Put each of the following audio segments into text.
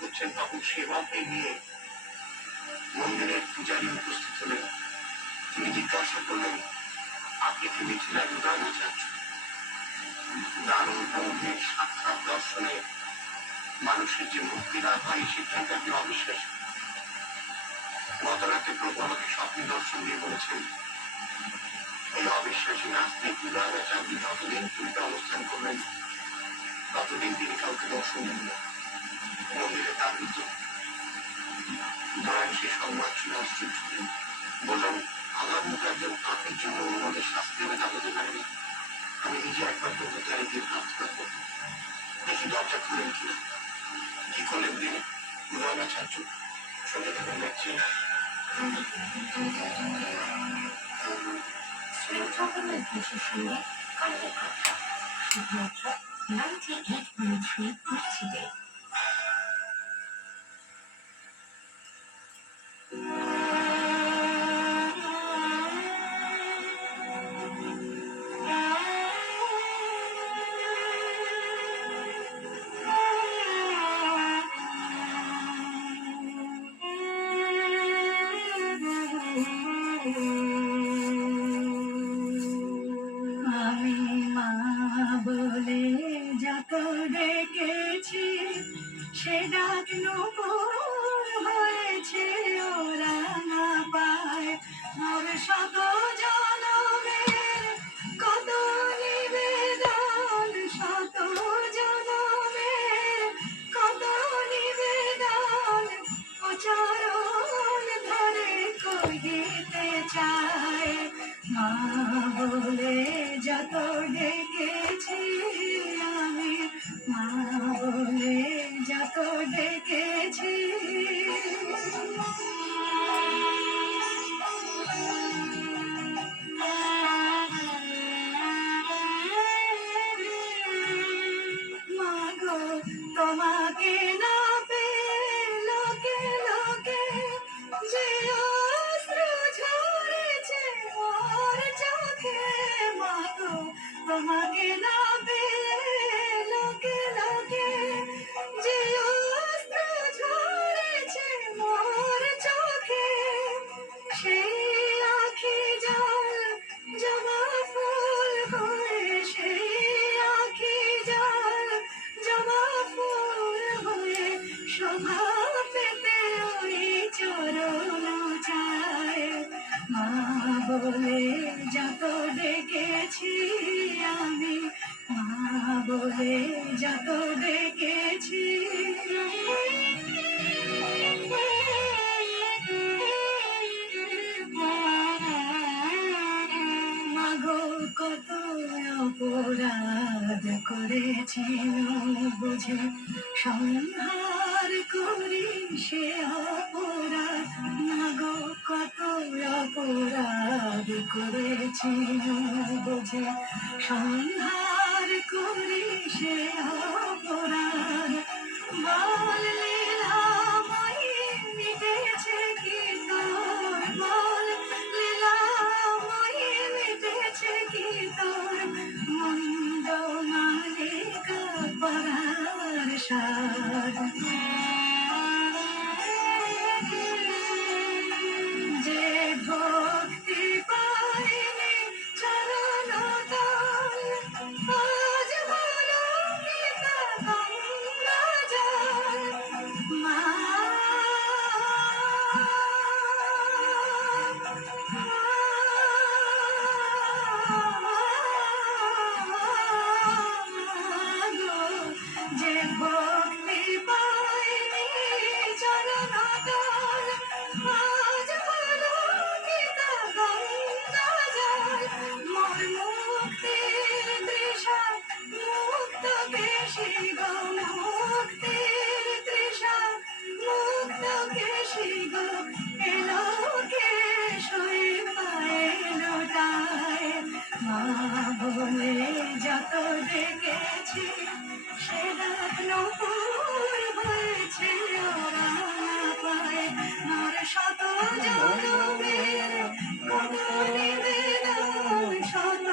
করছেন তখন সেবাকে নিয়ে মন্দিরের পূজারী উপস্থিত হলেন। তিনি জিজ্ঞাসা করলেন, আপনি কি মিথিলা রুদ্রাচার্য? দারুণ ব্রহ্মের সাক্ষাৎ দর্শনে মানুষের যে মুক্তি লাভ হয় সেটাকে আপনি অবিশ্বাস। গত রাতে প্রভু আমাকে স্বপ্ন দর্শন দিয়ে বলেছেন, এই অবিশ্বাসী নাস্তিক রুদ্রাচার্য যতদিন পুরীতে অবস্থান করলেন ততদিন তিনি কাউকে দর্শন দেন না। মন্দিরে তার ভিতর দয়ান সে সংবাদ শুনে আশ্চর্য হলেন। বললাম, আমার মুখে একজন পাপের জন্য অন্যদের শাস্তি হবে তা হতে পারে না। আমি নিজে একবার প্রভু তারে দিয়ে প্রার্থনা করব, দেখি দরজা খুলেন কিনা। কি করলেন তিনি? রুদ্রাচার্য শুনে দেখেন দেখছি দেশের সঙ্গে আমাদের কথা শুধুমাত্র 98.3 নিশ্চিতে। আমি মা বলে যত ডেকেছি সে ডাক নূপুর হয়েছে ওরা না পায়। মোর শত জনমের কত নিবেদন, শত জনমের কত নিবেদন ও চরণ ধরে কহিতে চায়। মা বলে যত ডেকেছি আমি, মা বলে যত ডেকেছি। মাগো তোমাকে না পেয়ে লোকে লোকে যে অশ্রু ঝরেছে মোর চোখে। মাগো তোমাকে না পেয়ে লোকে লোকে যে অশ্রু ঝরেছে মোর চোখে। সেই আখি জল জবা ফুল হয়ে, সেই আখি জল জবা ফুল হয়ে শোভা পেতে ওই চরণ চায়। মা বলে যত ডেকেছি আমি, মা বলে যত ডেকেছি। মাগো কত অপরাধ করেছি বুঝে, সংহার করি সে অপরাধ। মাগো কত অপরাধ করেছি বুঝে, সংহার করি সে অপরাধ। বল লীলাময়ী মিটেছে কি তোর, বল লীলাময়ী মিটেছে কি তোর মন্দ মালিকা পরার সাধ। যে ভক্তি পাইনি চরণ তল, আজ হলো কি তা গঙ্গা জল। মা যে ভক্তি পাইনি চরণ তল, আজ হলো কি তা গঙ্গা জল। মোর মুক্তির তৃষা মুক্ত কেশি গো, মুক্তির তৃষা মুক্ত কেশি গো এলো কে শুই পায়ে লোটায়। মা বলে যত ডেকেছি সে ডাক নূপুর হয়েছে ওরা না পায়। মোর শত জনমের কত নিবেদন, শত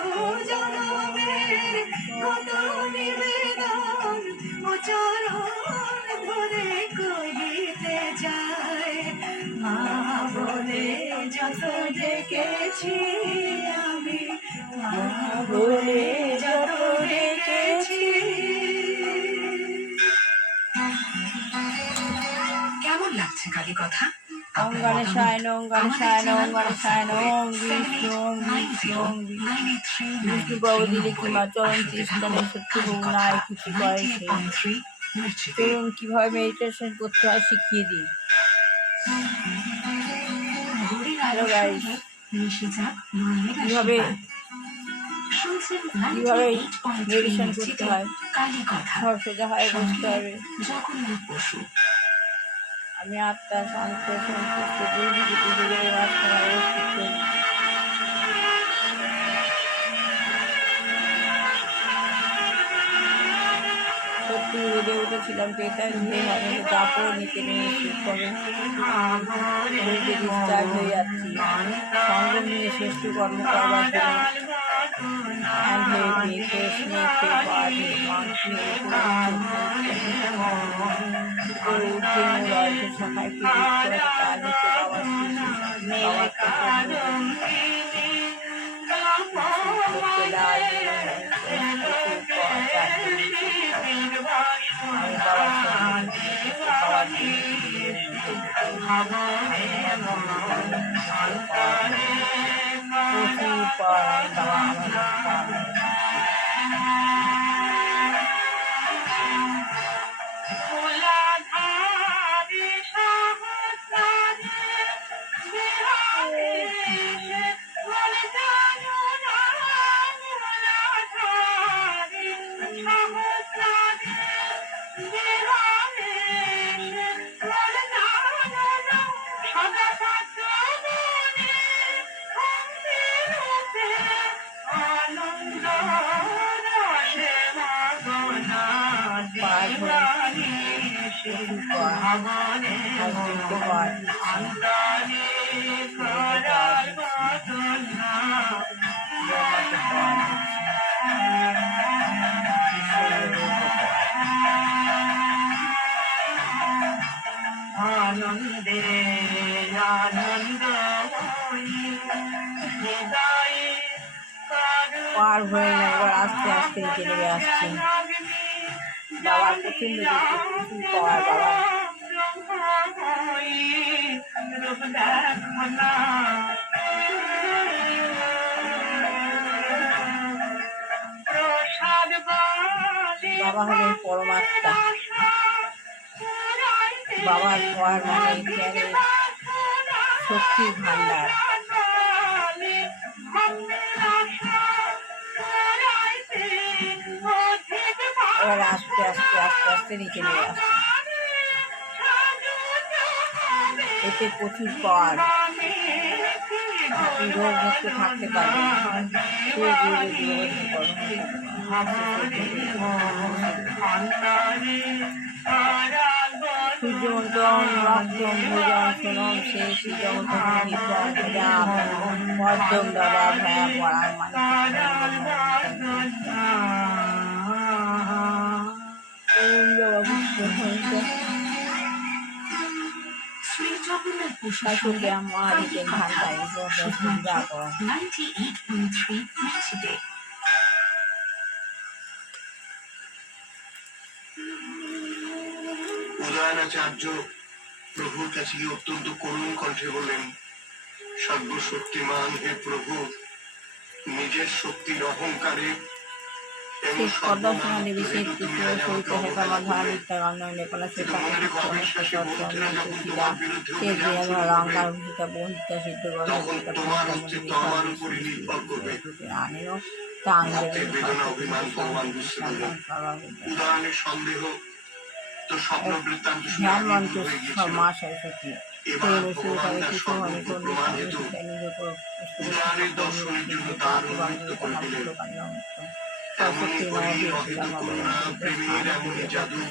জনমের কত নিবেদন ও চরণ ধরে যায় মা বলে যত ডেকেছি আমি মা বলে যত ডেকেছি। কেমন লাগছে কালী কথা? ওম গণেশায় নম গণেশায় নম গণেশায় নম বিষ্ণু বিষ্ণু বিষ্ণু বাবুদি লিখি মা চরণ তীর্থনে সত্যি ভুবনায় খুশি করেছে। চলুন কিভাবে মেডিটেশন করতে হয় শিখিয়ে দিই। হ্যালো গাইস, কিভাবে মেডিটেশন করতে হয়, সব সোজা হয় বসতে হবে। আমি আত্মা শান্ত সন্তুষ্ট দুর্নীতি পুজোদের মাঝখানে অবস্থিত করি। সত্যি বেড়ে উঠেছিলাম তো এটা নিয়ে ভাবে কাপড় নিতে নেমেছি, তবে ডিসচার্জ হয়ে যাচ্ছি। সঙ্গম নিয়ে শ্রেষ্ঠ কর্ম করবার জন্য হ্যান্ড হয়ে পেয়ে স্নেক হয়ে বাড়ে মাংস হয়ে উপরে উঠে মূল অর্ধ শাখায় ফিরে তার নিচে বাবার প্রচুর পাওয়ার আনন্দে আনন্দ পার হয়ে না, এবার আস্তে আস্তে নিচে নেমে আসছি। বাবার প্রচন্ড প্রচুর পাওয়ার বাবা। বাবা হলেন পরমাত্মা। বাবার পাওয়ার মানে জ্ঞানের শক্তির ভান্ডার। এবার আস্তে আস্তে আস্তে আস্তে নিচে নেমে আসছে। এতে প্রচুর পাওয়ার, আপনি রোগ মুক্ত থাকতে পারবেন। সূর্যমন্ত্রম রক্তম ভোজন সোনম সে সূর্যমন্ত্রম পদ্ম দাদা ভায়া পড়ার শাশুড়ি আমার ঘন্টায় 98.3 Mexico. উদয়নাচার্য প্রভুর কাছে গিয়ে অত্যন্ত করুণ কণ্ঠে বললেন, সর্বশক্তিমান হে প্রভু, নিজের শক্তির অহংকারে উদয়নের সন্দেহ তো স্বপ্ন বৃত্তান্ত ধ্যান মন্ত্র সব মা সরস্বতী দর্শনের জন্য তার উন্মুক্ত করে দিলেন। এমনই করুণা প্রেমের এমনই জাদু,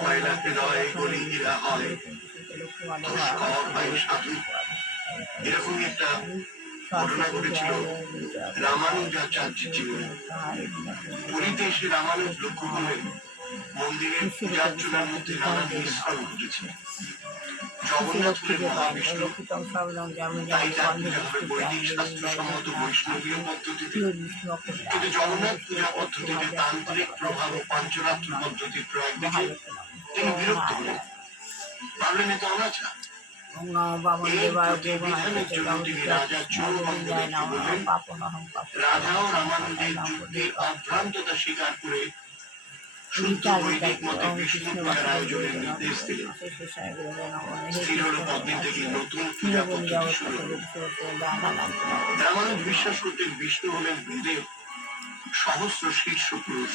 কয়লা হৃদয় গলি হীরা হয়, সাধু। এরকমই একটা ঘটনা ঘটেছিল রামানুজাচার্যের জীবনে। পুরীতে এসে রামানুজ লক্ষ্য করলেন মন্দিরের ঈশ্বরকে পূজার চুলার মধ্যে নানা বিস্ফোরণ ঘটেছে। জগন্নাথ হলেন মহাবিষ্ণু, লক্ষিতম সর্বদম জন্ম তাই জন্ম তার বন্ধে পূজা হবে বিষ্ণু বৈদিক প্রাণ শাস্ত্রসম্মত বৈষ্ণবীয় পদ্ধতিতে। বিষ্ণু অক্ষর কিন্তু জগন্নাথ পূজা পদ্ধতিতে তান্ত্রিক প্রভাব ও পাঞ্চরাত্র পদ্ধতির প্রয়োগ দেখে তিনি বিরক্ত হলেন। ভাবলেন এ তো অনাচার। বামন এই দেবায় প্রতিবিধানের জন্য তিনি রাজা চোরবন্দরকে বললেন, রাজা ও রামানুজের যুক্তির অভ্রান্ততা স্বীকার করে শুদ্ধ বৈদিক মতে বিষ্ণু পূজার আয়োজনের নির্দেশ দিলেন। স্থির হল তদ্দিন থেকে নতুন পূজা পদ্ধতি শুরু হল। রামানুজ বিশ্বাস করতেন বিষ্ণু হলেন বেদের সহস্র শীর্ষ পুরুষ।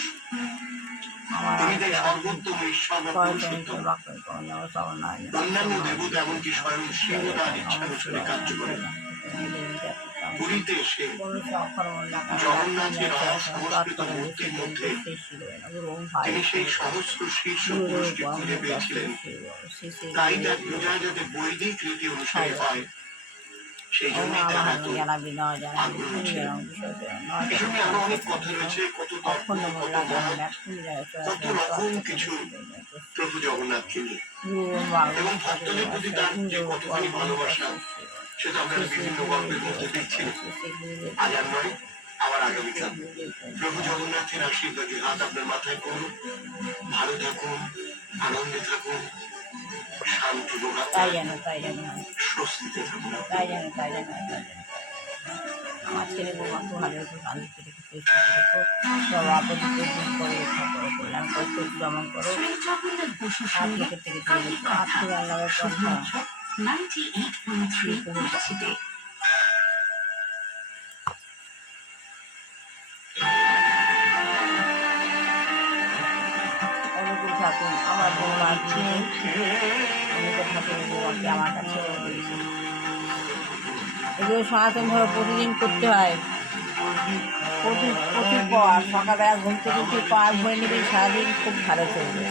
তিনি তাই সর্বোত্তম ঈশ্বর বা পুরুষোত্তম। অন্যান্য দেবতা এমনকি স্বয়ং শিব তার ইচ্ছানুসারে কার্য করেন। পুরীতে এসে জগন্নাথের অসংস্কৃত মূর্তির মধ্যে তিনি সেই সহস্র শীর্ষ পুরুষকে খুঁজে পেয়েছিলেন। তাই তার পূজা যাতে বৈদিক রীতি অনুসারে হয়, সেই জন্যই তার এত আগ্রহ ছিল। এসঙ্গে আরো অনেক কথা রয়েছে, কত তর্ক, কত মত, কত রকম কিছু প্রভু জগন্নাথকে নিয়ে, এবং ভক্তদের প্রতি তার যে কতখানি ভালোবাসা সেটা আপনারা বিভিন্ন গল্পের মধ্যে দেখছিলেন। আজ আর নয়, আবার আগামীকাল। প্রভু জগন্নাথের আশীর্বাদে হাত আপনার মাথায় করুন। ভালো থাকুন, আনন্দে থাকুন, শান্তি স্বস্তিতে থাকুন। আমার ছেলে বৌমা খুব ভালো রেখো, শান্তিতে রেখো, সুস্থ রেখো, সব আপদকে দূর করে রক্ষা করো, কল্যাণ করো, শোক দমন করো, শ্রী জগন্নাথ বসু আত্মীয় থেকে চলে রেখো, আত্মীয় কথা 98.3 নিশ্চিতে। অনুকূল থাকুন। আমার বৌমা অনুকূল ঠাকুরের বৌমাকে আমার কাছে দিয়েছে। এগুলো সনাতনভাবে প্রতিদিন করতে হয়। প্রচুর পাওয়ার, সকালবেলা ঘুম থেকে উঠে পাওয়ার ভরে নেবেন, সারাদিন খুব ভালো চলবে।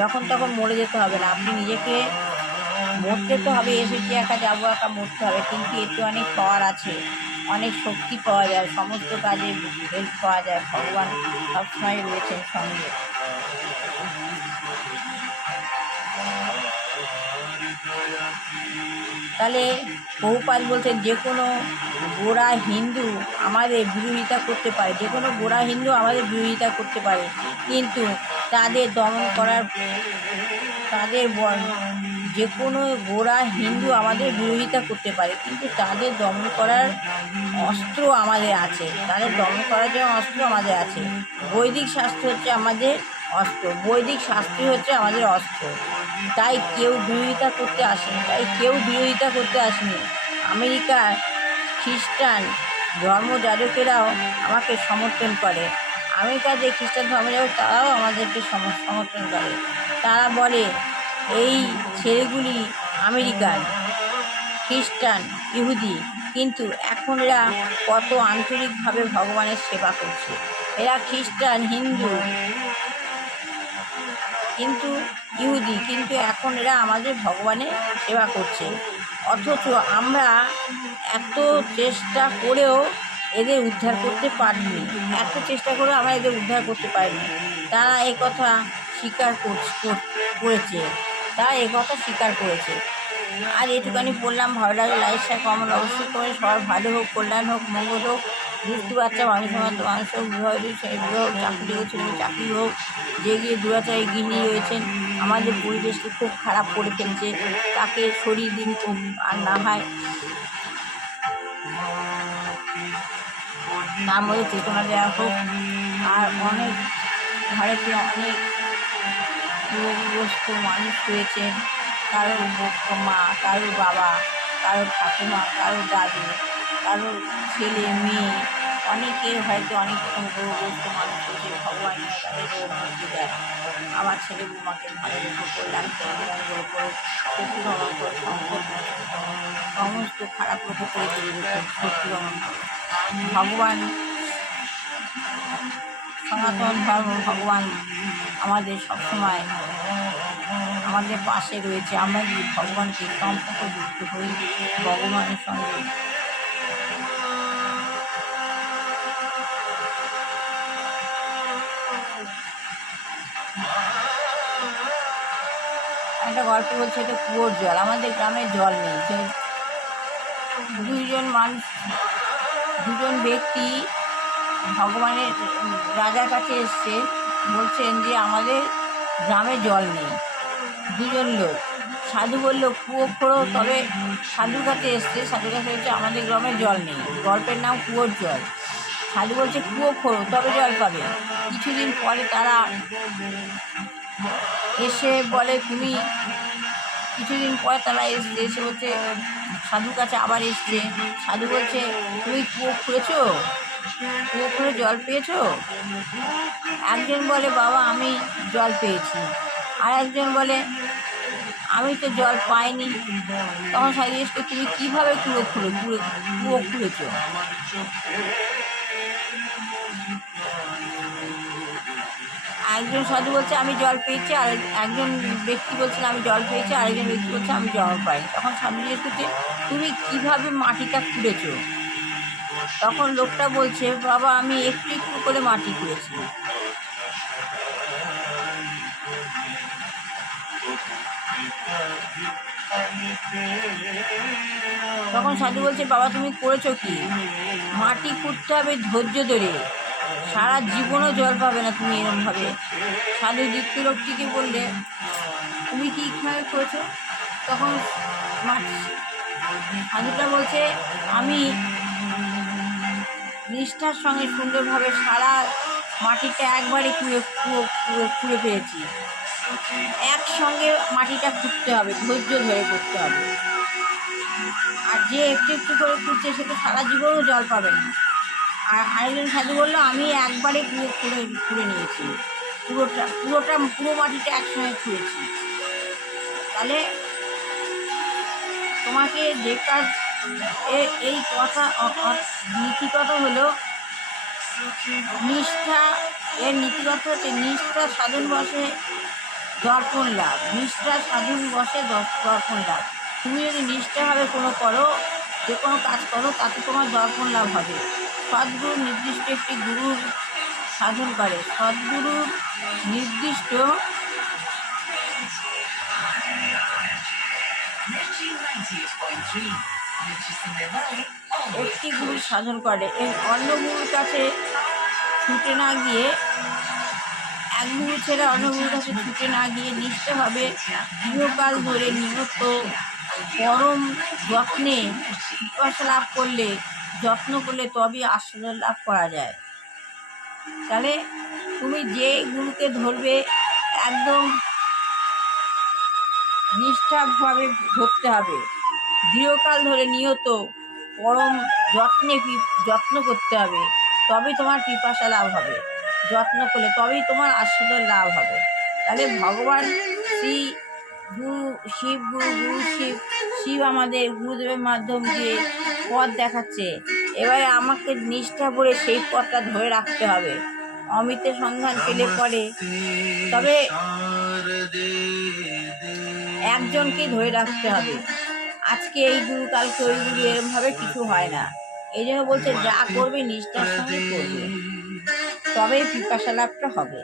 যখন তখন মরে যেতে হবে না, আপনি নিজেকে মরতে তো হবে, এসেছি একা যাবো একা মরতে হবে, কিন্তু এতে অনেক পাওয়ার আছে, অনেক শক্তি পাওয়া যায়, সমস্ত কাজে হেল্প পাওয়া যায়, ভগবান সবসময় রয়েছেন সঙ্গে। তাহলে বহুপাল বলছেন যে কোনো গোড়া হিন্দু আমাদের বিরোধিতা করতে পারে, যে কোনো গোড়া হিন্দু আমাদের বিরোধিতা করতে পারে, কিন্তু তাদের দমন করার যে কোনো গোড়া হিন্দু আমাদের বিরোধিতা করতে পারে, কিন্তু তাদের দমন করার অস্ত্র আমাদের আছে, তাদের দমন করার জন্য অস্ত্র আমাদের আছে। বৈদিক শাস্ত্র হচ্ছে আমাদের অস্ত্র, বৈদিক শাস্ত্রই হচ্ছে আমাদের অস্ত্র। তাই কেউ বিরোধিতা করতে আসেনি, আমেরিকার খ্রিস্টান ধর্মযাজকেরাও আমাকে সমর্থন করে, আমেরিকার যে খ্রিস্টান ধর্মযাজক তারাও আমাদেরকে সমর্থন করে। তারা বলে এই ছেলেগুলি আমেরিকান খ্রিস্টান ইহুদি, কিন্তু এখন এরা কত আন্তরিকভাবে ভগবানের সেবা করছে। এরা খ্রিস্টান হিন্দু কিন্তু ইহুদি, কিন্তু এখন এরা আমাদের ভগবানের সেবা করছে। অথচ আমরা এত চেষ্টা করেও এদের উদ্ধার করতে পারিনি, তারা এই কথা স্বীকার করেছে। আর এটুখানি বললাম, ভালো লাগে লাইক শেয়ার কমেন্ট অবশ্যই করে। সবার ভালো হোক, কল্যাণ হোক, মঙ্গল হোক, দুষ্টু বাচ্চা মানুষের মতো মানুষ হোক, বিবাহ সেই বিবাহ হোক, চাকরি হোক ছেলে চাকরি হোক, যে গিয়ে দুরাচারী গৃহিণী রয়েছেন আমাদের পরিবেশকে খুব খারাপ করে ফেলছে, তাকে সরিয়ে দিন খুব, আর না হয় তার মধ্যে চেতনা দেওয়া হোক। আর অনেক ভারতে অনেক রোগগ্রস্ত মানুষ রয়েছেন, কারোর মা, কারোর বাবা, কারোর ঠাকুমা, কারোর দাদু, কারোর ছেলে মেয়ে, অনেকের হয়তো অনেক রকম রোগগ্রস্ত মানুষ রয়েছে। ভগবান তাদের রোগ মুক্তি দেয়। আমার ছেলে বৌমাকে ভালো রেখো, কল্যাণ করো, মঙ্গল করো, শত্রু দমন করো, সংকট নষ্ট করো, সমস্ত খারাপ লোকে করে তুলে রেখো, শত্রু দমন করো। ভগবান সনাতন ধর্ম, ভগবান আমাদের সবসময় আমাদের পাশে রয়েছে। আমরা যদি ভগবানকে সম্পর্ক যুক্ত হই ভগবানের সঙ্গে, একটা গল্প বলছে, এটা কুয়োর জল, আমাদের গ্রামে জল নেই। দুইজন মানুষ, দুজন ব্যক্তি ভগবানের রাজার কাছে এসছে, বলছেন যে আমাদের গ্রামে জল নেই। দুজন লোক, সাধু বলল কুয়ো খোঁড়ো, তবে সাধুর কাছে এসছে, সাধুর কাছে হচ্ছে আমাদের গ্রামে জল নেই। গল্পের নাম কুয়োর জল। সাধু বলছে কুয়ো খোঁড়ো, তবে জল পাবে। কিছুদিন পরে তারা এসে বলে তুমি, কিছুদিন পরে তারা এসে বলছে সাধুর কাছে, আবার এসছে। সাধু বলছে তুমি কুয়ো খুঁড়েছো, কুয়ো খুঁড়ে জল পেয়েছো? একজন বলে বাবা আমি জল পেয়েছি, আর একজন বলে আমি তো জল পাইনি। তখন সাধু জিজ্ঞেস, তুমি কীভাবে কুয়ো খুঁড়েছো? একজন সাধু বলছে আমি জল পেয়েছি, আর একজন ব্যক্তি বলছেন আমি জল পেয়েছি, আরেকজন ব্যক্তি বলছে আমি জল পাইনি। তখন সাধু জিজ্ঞেস করছে তুমি কীভাবে মাটিটা খুঁড়েছো? তখন লোকটা বলছে বাবা আমি একটু একটু করে মাটি খুঁড়েছি। তখন সাধু বলছে বাবা তুমি করেছো কি? মাটি খুঁড়তে হবে ধৈর্য ধরে, সারা জীবনও জল পাবে না তুমি এরমভাবে। সাধু দ্বিতীয় লোকটিকে বললে তুমি কীভাবে করেছো? তখন সাধুটা বলছে আমি নিষ্ঠার সঙ্গে সুন্দরভাবে সারা মাটিটা একবারে খুঁড়ে পেয়েছি। একসঙ্গে মাটিটা খুঁড়তে হবে, ধৈর্য ধরে করতে হবে। আর যে একটু একটু করে খুঁড়ছে সে তো সারা জীবনও জল পাবে না। আর আরেকজন সাধু বললো আমি একবারে খুঁড়ে নিয়েছি, পুরো মাটিটা একসঙ্গে খুঁড়েছি। তাহলে তোমাকে যে কাজ, এই কথা নীতি কথা হলো নিষ্ঠা। এর নীতিগত হচ্ছে নিষ্ঠা সাধন বসে দর্পণ লাভ, নিষ্ঠা সাধন বসে দর্পণ লাভ। তুমি যদি নিষ্ঠাভাবে করো, যে কোনো কাজ করো, তাতে তোমার দর্পণ লাভ হবে। সদ্গুরু নির্দিষ্ট একটি গুরুর সাধন করে, সদ্গুরুর নির্দিষ্ট একটি গুরু সাধন করে, অন্য গুরুর কাছে ছুটে না গিয়ে, এক গুরু ছেড়ে অন্য গুরুর কাছে ছুটে না গিয়ে নিষ্ঠাভাবে দীর্ঘকাল ধরে নিয়ত পরম যত্নে পিপাসা লাভ করলে, যত্ন করলে তবেই আশ্রয় লাভ করা যায়। তাহলে তুমি যে গুরুকে ধরবে একদম নিষ্ঠাভাবে ধরতে হবে, দীর্ঘকাল ধরে নিয়ত পরম যত্ন করতে হবে, তবেই তোমার পিপাসা লাভ হবে। যত্ন করলে তবেই তোমার আশ্রয় লাভ হবে। তাহলে ভগবান শিব আমাদের গুরুদেবের মাধ্যম দিয়ে পথ দেখাচ্ছে। এবারে আমাকে নিষ্ঠা করে সেই পথটা ধরে রাখতে হবে। অমৃতের সন্ধান পেলে পরে তবে একজনকেই ধরে রাখতে হবে। আজকে এই গুরু কালকে ওই গুরু, এরমভাবে কিছু হয় না। এই জন্য বলছে যা করবে নিষ্ঠার সঙ্গে করবে, তবেই পিপাসা লাভটা হবে।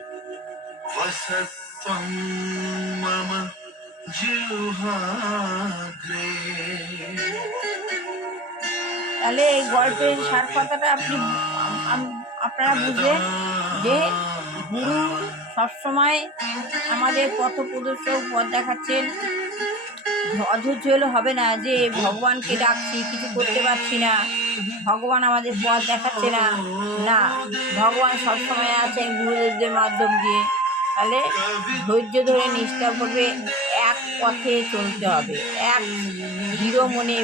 তাহলে এই গল্পের সার কথাটা আপনারা বুঝলেন যে গুরু সবসময় আমাদের পথ প্রদর্শক, পথ দেখাচ্ছেন। অধৈর্য হলে হবে না যে ভগবানকে ডাকছি কিছু করতে পারছি না, ভগবান আমাদের পথ দেখাচ্ছে না, না, ভগবান সবসময় আছেন গুরুদেবদের মাধ্যম দিয়ে। তাহলে ধৈর্য ধরে নিষ্ঠা করবে, এক পথে চলতে হবে, এক দৃঢ় মনে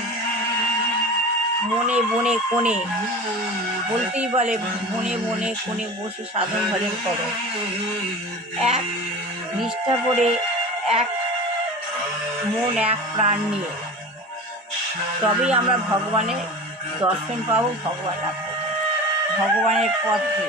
বনে কোণে, বলতেই বলে বনে কোণে বসে সাধন ভজন করো, এক নিষ্ঠা করে, এক মন এক প্রাণ নিয়ে, তবেই আমরা ভগবানের দর্শন পাবো, ভগবান লাভ করবো, ভগবানের পথে।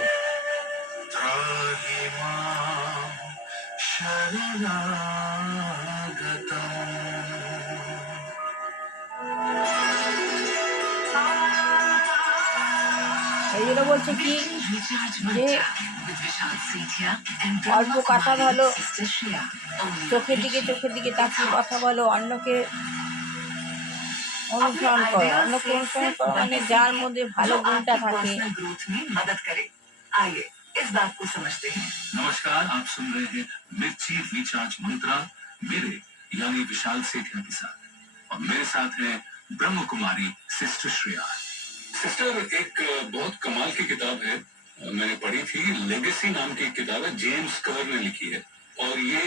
এই জন্য বলছে কি যে অল্প কথা বলো, চোখের দিকে তাকিয়ে কথা বলো, অন্যকে অনুসরণ করো। অন্যকে অনুসরণ করো মানে যার মধ্যে ভালো গুণটা থাকে। मदद करे। आइए इस बात को समझते हैं। नमस्कार, आप सुन रहे हैं मिर्ची रिचार्ज मंत्रा मेरे यानी विशाल सेठिया के साथ, और मेरे साथ है ब्रह्म कुमारी सिस्टर श्रेया। सिस्टर, एक बहुत कमाल की किताब है, मैंने पढ़ी थी, लेगेसी नाम की एक किताब है, जेम्स कवर ने लिखी है, और ये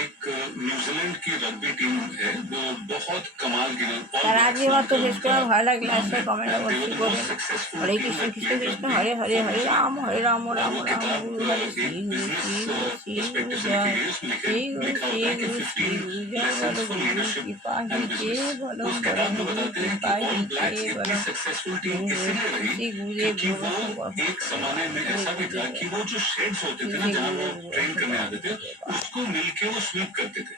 एक न्यूजीलैंड की रग्बी टीम है, वो बहुत कमाल की তার আগে মাত্র শেষ করে ভালো লাগলে আসে কমেন্ট অবশ্যই করবেন। হরে কৃষ্ণ কৃষ্ণ কৃষ্ণ হরে হরে, হরে রাম রাম রাম গুরু হরে, শ্রী গুরু শ্রী গুরু শ্রী গুরু জয়, শ্রী গুরু শ্রী গুরু শ্রী গুরু জয়, বলো গুরু কৃপা হি কে, বলো গুরু কৃপা হি কে, বলো শ্রী গুরু एक जमाने में ऐसा भी था कि वो जो शेड्स होते थे ना, जहाँ वो ट्रेन करने आते थे, उसको मिलके वो स्वीप करते थे।